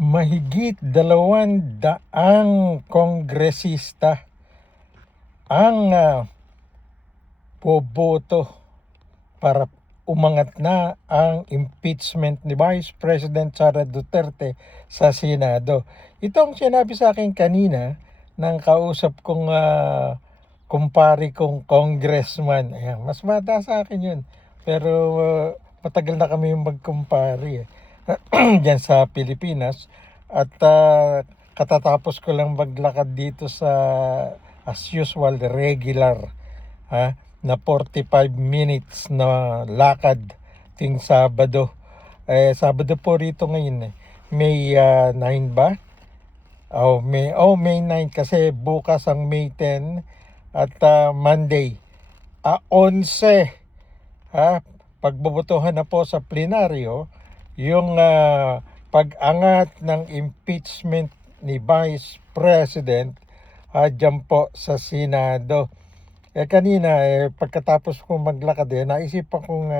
Mahigit 200 kongresista ang boboto para umangat na ang impeachment ni Vice President Sara Duterte sa Senado. Itong sinabi sa akin kanina ng kausap kong kumpare kong congressman. Ayan, mas bata sa akin yun. Pero matagal na kami magkumpare diyan sa Pilipinas. At katatapos ko lang maglakad dito sa as usual regular na 45 minutes na lakad ting Sabado. Sabado po rito ngayon May 9 ba? May 9 kasi bukas ang May 10 at Monday 11 pagbobotohan na po sa plenaryo yung pag-angat ng impeachment ni Vice President dyan po sa Senado. Kanina pagkatapos kong maglakad naisipan kong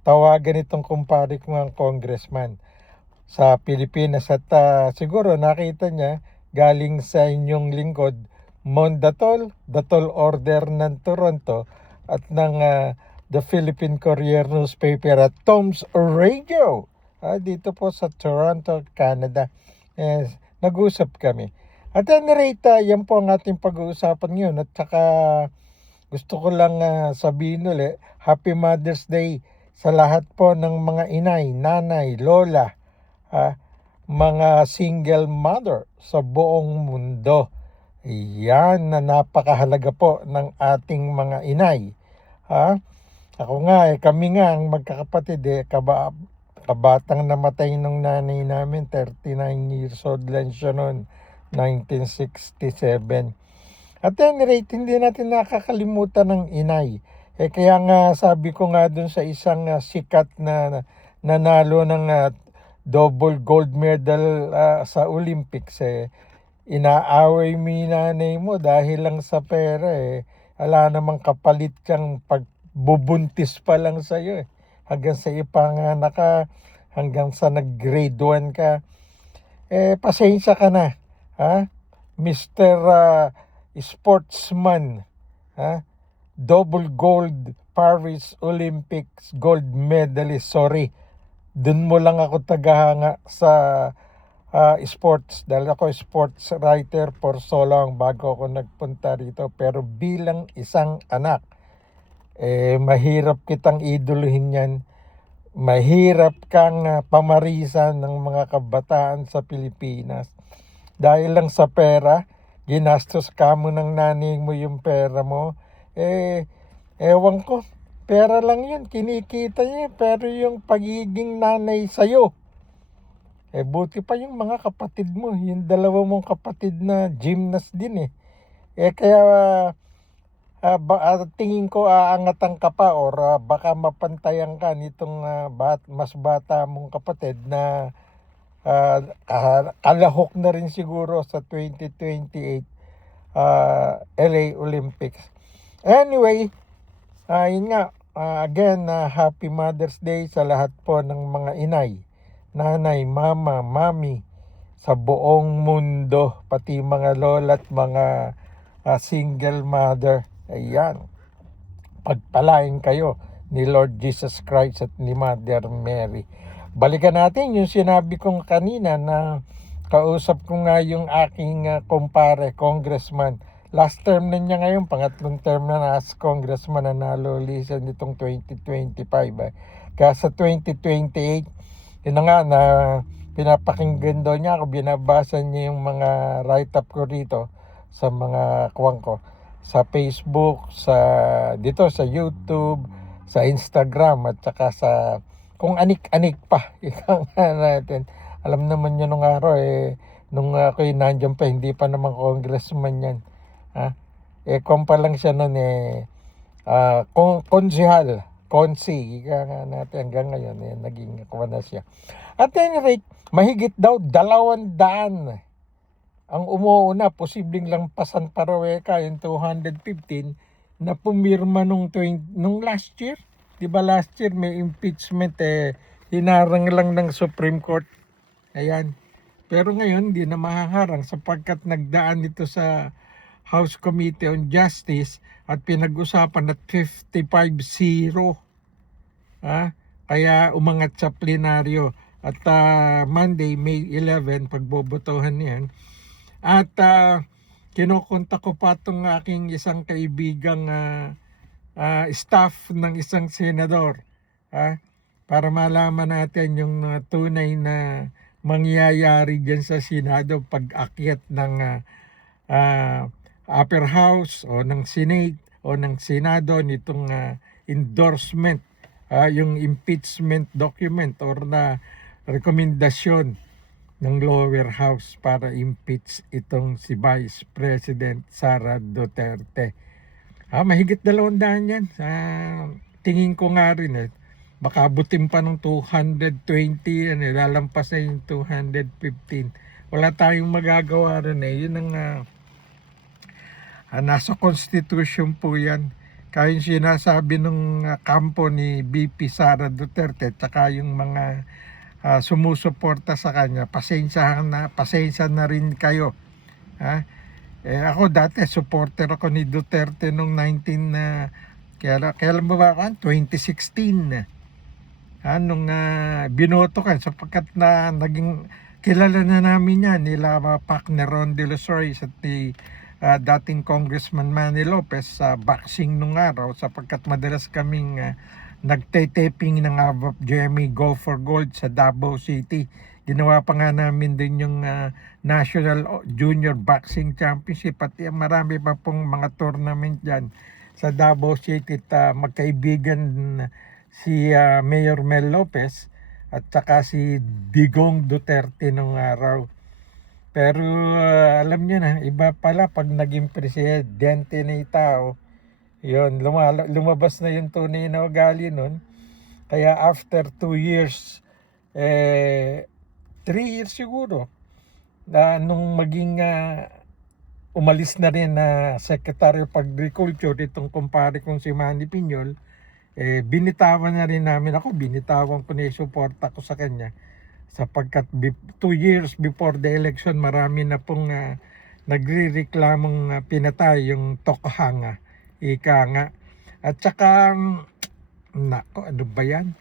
tawagan itong kumpare ko ng congressman sa Pilipinas at siguro nakita niya galing sa inyong lingkod Mondatol, Datol Order ng Toronto at ng The Philippine Courier Newspaper at Tom's Radio dito po sa Toronto, Canada. Nag-usap kami. At any rate, yan po ang ating pag-uusapan ngayon. At saka gusto ko lang sabihin ulit, Happy Mother's Day sa lahat po ng mga inay, nanay, lola, mga single mother sa buong mundo. Yan na napakahalaga po ng ating mga inay. Ako nga kami nga ang magkakapatid kabatang namatay ng nanay namin, 39 years old lang siya noon, 1967. At any rate, hindi natin nakakalimutan ng inay. Kaya nga sabi ko nga dun sa isang sikat na nanalo ng double gold medal sa Olympics, inaaway mo yung nanay mo dahil lang sa pera. Ala namang kapalit kang pagbubuntis pa lang sa'yo hanggang sa ipanganak ka, hanggang sa nag-grade 1 ka. Pasensya ka na, Mr. Sportsman, double gold Paris Olympics gold medalist. Sorry, dun mo lang ako tagahanga sa sports dahil ako sports writer for so long bago ako nagpunta rito. Pero bilang isang anak, mahirap kitang iduluhin yan. Mahirap kang pamarisan ng mga kabataan sa Pilipinas. Dahil lang sa pera, ginastos ka mo ng nanay mo yung pera mo. Ewan ko, pera lang yun, kinikita niya. Pero yung pagiging nanay sa'yo, buti pa yung mga kapatid mo, yung dalawa mong kapatid na gymnast din kaya tingin ko aangatan ka pa or baka mapantayan ka nitong mas bata mong kapatid na kalahok na rin siguro sa 2028 LA Olympics. Anyway, yun nga, again, Happy Mother's Day sa lahat po ng mga inay, nanay, mama, mami sa buong mundo, pati mga lola at mga single mother. Ayan, pagpalain kayo ni Lord Jesus Christ at ni Mother Mary. Balikan natin yung sinabi kong kanina na kausap ko nga yung aking kumpare, congressman. Last term na niya ngayon, pangatlong term na as congressman, nanalo ulit siya nitong 2025. Kaya sa 2028, yun na nga na pinapakinggan daw niya ako, binabasa niya yung mga write-up ko rito sa mga kuwang ko. Sa Facebook, dito sa YouTube, sa Instagram, at saka sa kung anik-anik pa. Ika nga natin. Alam naman nyo nung araw nung ako'y nandiyan pa, hindi pa naman congressman yan. Kompa lang siya nun konsihal, konsi, ika nga natin hanggang ngayon naging kuha na siya. At any rate, mahigit daw 200 ang umuuna, posibleng lampasan pa raw yung 215 na pumirma nung last year. Diba last year may impeachment hinarang lang ng Supreme Court. Ayan. Pero ngayon, hindi na mahaharang sapagkat nagdaan ito sa House Committee on Justice at pinag-usapan at 55-0. Kaya umangat sa plenaryo. At Monday, May 11, pagbobotohan niyan. At kinukontak ko pa itong aking isang kaibigang staff ng isang senador. Para malaman natin yung tunay na mangyayari dyan sa Senado pag-akyat ng upper house o ng Senate o ng Senado nitong endorsement, yung impeachment document or na rekomendasyon ng lower house para impeach itong si Vice President Sara Duterte. Mahigit 200 yan. Tingin ko nga rin baka abutin pa ng 220 yan lalampas na yung 215. Wala tayong magagawa rin Yun ang nasa Constitution po yan. Kaya yung sinasabi ng kampo ni BP Sara Duterte at yung mga sumusuporta sa kanya, pasensya na rin kayo. Ako dati supporter ako ni Duterte nung kailan ba ako? 2016 nung binoto ka sapagkat na naging kilala na namin yan nila partner Ron De Los Rios at ni dating Congressman Manny Lopez sa boxing nung araw sapagkat madalas kaming nagte-taping ng Jeremy Go for Gold sa Davao City. Ginawa pa nga namin din yung National Junior Boxing Championship at marami pa pong mga tournament dyan sa Davao City at magkaibigan si Mayor Mel Lopez at saka si Digong Duterte nung araw. Pero alam niyo na, iba pala pag naging presidente na tao. Yun, lumabas na yung tunay na ugali nun. Kaya after 2 years, 3 years siguro, nung maging umalis na rin na Secretary of Agriculture, itong kumpare kong si Manny Piñol, binitawan na rin namin binitawan ko na suporta ko sa kanya sapagkat 2 years before the election marami na pong nagrereklamong pinatay yung Tokhanga, ika nga. At saka ano ba yan,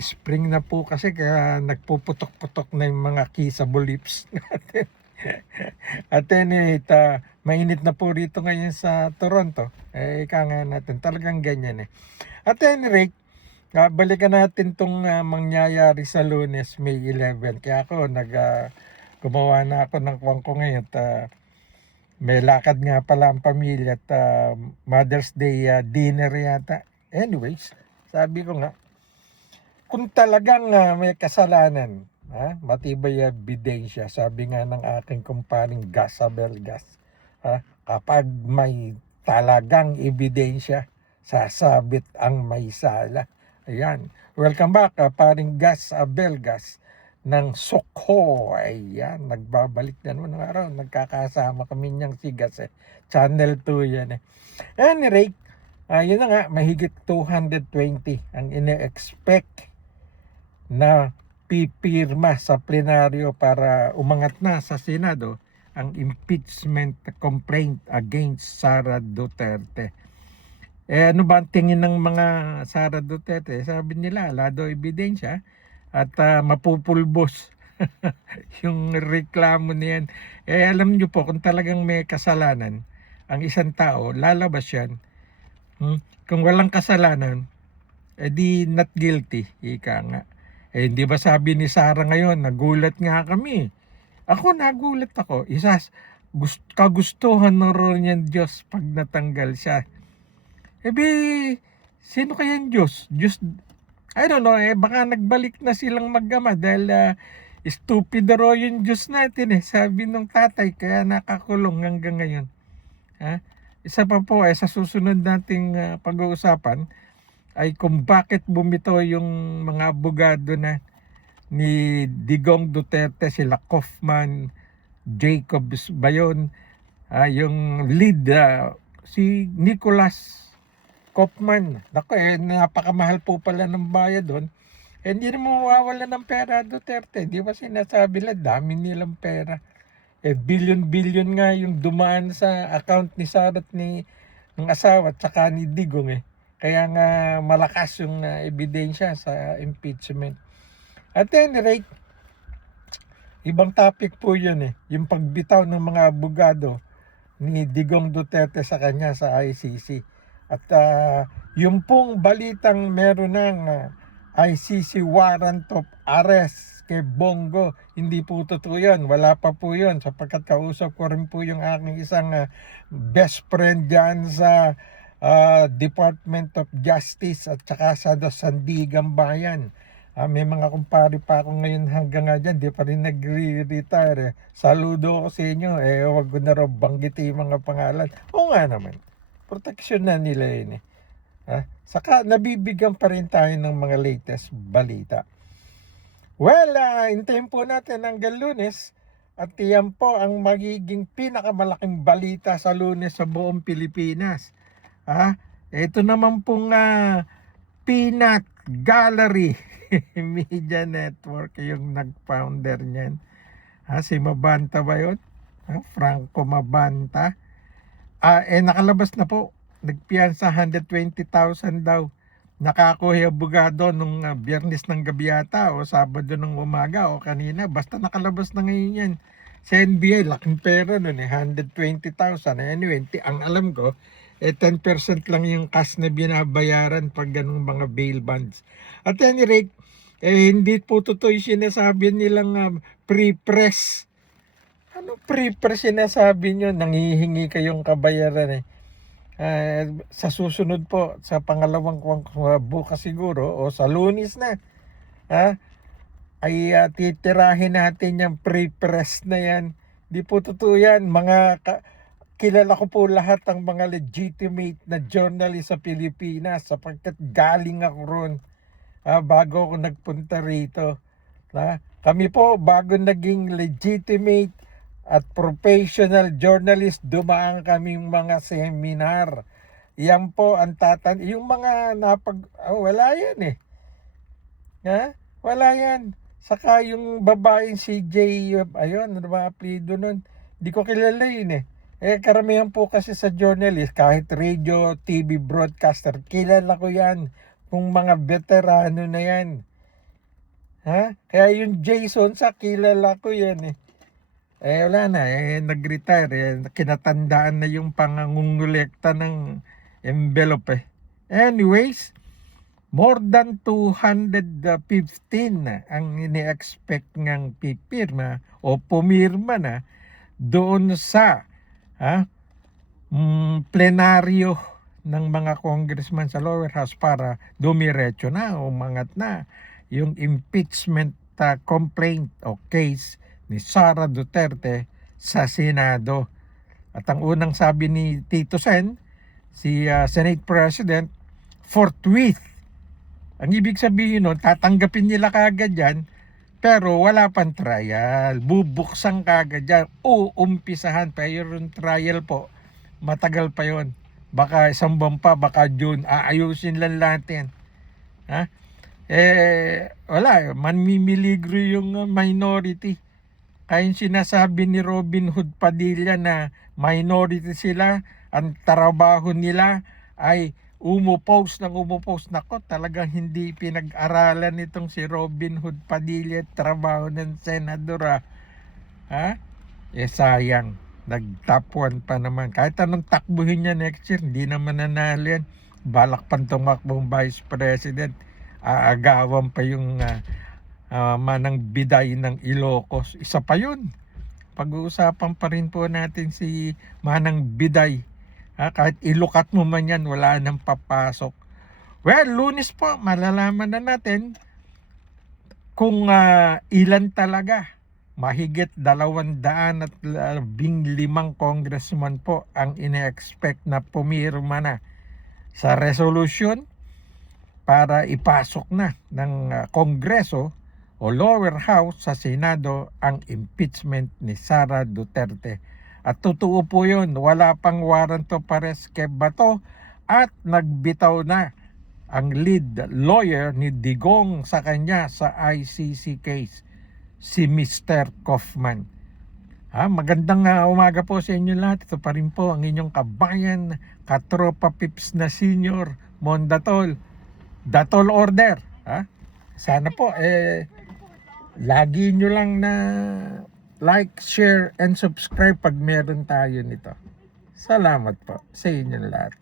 spring na po kasi kaya nagpuputok-putok na yung mga kissable lips natin. At anyway, mainit na po rito ngayon sa Toronto. Ika nga natin, talagang ganyan At any rate, balikan natin itong mangyayari sa Lunes, May 11. Kaya ako, gumawa na ako ng kwang ko ngayon. May lakad nga pala ang pamilya at Mother's Day dinner yata. Anyways, sabi ko nga, kung talagang may kasalanan, matibay ebidensya, sabi nga ng aking kumparing Gas Abelgas, kapag may talagang ebidensya, sasabit ang may sala. Ayan. Welcome back, paring Gas Abelgas ng Sokho. Ayan, nagbabalik na naman ng araw. Nagkakasama kami niyang si Gas Channel 2 yan Anyway, yun na nga, mahigit 220 ang ine-expect na pipirma sa plenaryo para umangat na sa Senado ang impeachment complaint against Sara Duterte. Ano ba ang tingin ng mga Sara Duterte? Sabi nila, wala daw ebidensya at mapupulbos yung reklamo niyan. Alam niyo po, kung talagang may kasalanan, ang isang tao, lalabas yan. Kung walang kasalanan, di not guilty, ika nga. Hindi ba sabi ni Sara ngayon, nagulat nga kami. Ako nagulat ako. Kagustuhan ng role niyan Diyos pag natanggal siya. Sino kaya yung Diyos? I don't know, baka nagbalik na silang mag-ama dahil stupid raw yung Diyos natin sabi ng tatay, kaya nakakulong hanggang ngayon. Isa pa po sa susunod nating pag-uusapan ay kung bakit bumito yung mga abogado na ni Digong Duterte, sila Kaufman, Jacobs Bayon, yung lead si Nicholas Kaufman. Napakamahal po pala ng bayad doon. Hindi naman mawawala ng pera Duterte. Di ba sinasabi lang, dami nilang pera. Billion-billion nga yung dumaan sa account ni Sara at ng asawa at saka ni Digong eh. Kaya nga malakas yung ebidensya sa impeachment. At any rate, ibang topic po yun eh. Yung pagbitaw ng mga abogado ni Digong Duterte sa kanya sa ICC. At yung pong balitang meron ng ICC warrant of arrest kay Bongo, hindi po totoo yun. Wala pa po yun sapagkat kausap ko rin po yung aking isang best friend dyan sa Department of Justice at saka sa Sandigan Bayan. May mga kumpare pa ako ngayon hanggang nga dyan, di pa rin nagre-retire. Saludo ko sa inyo, wag ko na raw banggitin yung mga pangalan. Oo nga naman, proteksyon na nila yun eh. Saka nabibigyan pa rin tayo ng mga latest balita. Well, hintayin po natin hanggang Lunes at iyan po ang magiging pinakamalaking balita sa Lunes sa buong Pilipinas. Ito naman pong Peanut Gallery Media Network yung nag-founder niyan. Si Mabanta ba yun? Franco Mabanta. Nakalabas na po. Nagpiyansa 120,000 daw. Nakakuha abogado nung Biyernes ng gabi yata o Sabado ng umaga o kanina. Basta nakalabas na ngayon yan. Sa NBI, laking pera nun 120,000. Anyway, ang alam ko, 10% lang yung cash na binabayaran pag ganung mga bail bonds. At any rate, hindi po totoo yung sinasabi nilang pre-press. Ano pre-press sinasabi nyo? Nangihingi kayong kabayaran eh. Sa susunod po, sa pangalawang bukas siguro, o sa Lunes na, ay titirahin natin yung pre-press na yan. Di po totoo yan. Kilala ko po lahat ng mga legitimate na journalist sa Pilipinas sapagkat galing ako ron bago ako nagpunta rito. Kami po bago naging legitimate at professional journalist, dumaan kaming mga seminar. Yan po ang yung mga wala yan eh. Wala yan. Saka yung babaeng CJ, ayun, ano ba apelido nun? Di ko kilala yun eh. Karamihan po kasi sa journalist, kahit radio, TV broadcaster, kilala ko yan. Kung mga veterano na yan. Kaya yung Jason sa kilala ko yan eh. Wala na, nag-retire. Kinatandaan na yung pangangungulekta ng envelope eh. Anyways, more than 215 ang ini-expect ngang pipirma o pumirma na doon sa plenaryo ng mga congressman sa lower house para dumiretso na, umangat na yung impeachment complaint o case ni Sara Duterte sa Senado. At ang unang sabi ni Tito Sen, si Senate President, forthwith. Ang ibig sabihin nun, tatanggapin nila kagad yan, pero wala pang trial. Bubuksan kagad yan. Umpisahan pa yung trial po. Matagal pa yon. Baka isang buwan pa, baka June. Aayusin lang natin. Wala. Manmimiligro yung minority. Kaya yung sinasabi ni Robin Hood Padilla na minority sila, ang trabaho nila ay umupost. Nako, talagang hindi pinag-aralan itong si Robin Hood Padilla, trabaho ng senadora. Sayang. Nag-top 1 pa naman. Kahit anong takbuhin niya next year, hindi naman nanalo yan. Balak pang tumakbong Vice President. Aagawan pa yung Manang Biday ng Ilocos. Isa pa yun. Pag-uusapan pa rin po natin si Manang Biday. Kahit ilukat mo man yan, wala nang papasok. Well, Lunes po, malalaman na natin kung ilan talaga. Mahigit 215 congressman po ang ine-expect na pumirma na sa resolution para ipasok na ng Kongreso o lower house sa Senado ang impeachment ni Sara Duterte. At totoo po yun, wala pang warrant of arrest kay Bato at nagbitaw na ang lead lawyer ni Digong sa kanya sa ICC case, si Mr. Kaufman. Magandang umaga po sa inyo lahat. Ito pa rin po ang inyong kabayan, katropa pips na senior, Mondatol, Datol Order. Sana po lagi nyo lang na like, share, and subscribe pag meron tayo nito. Salamat po sa inyo lahat.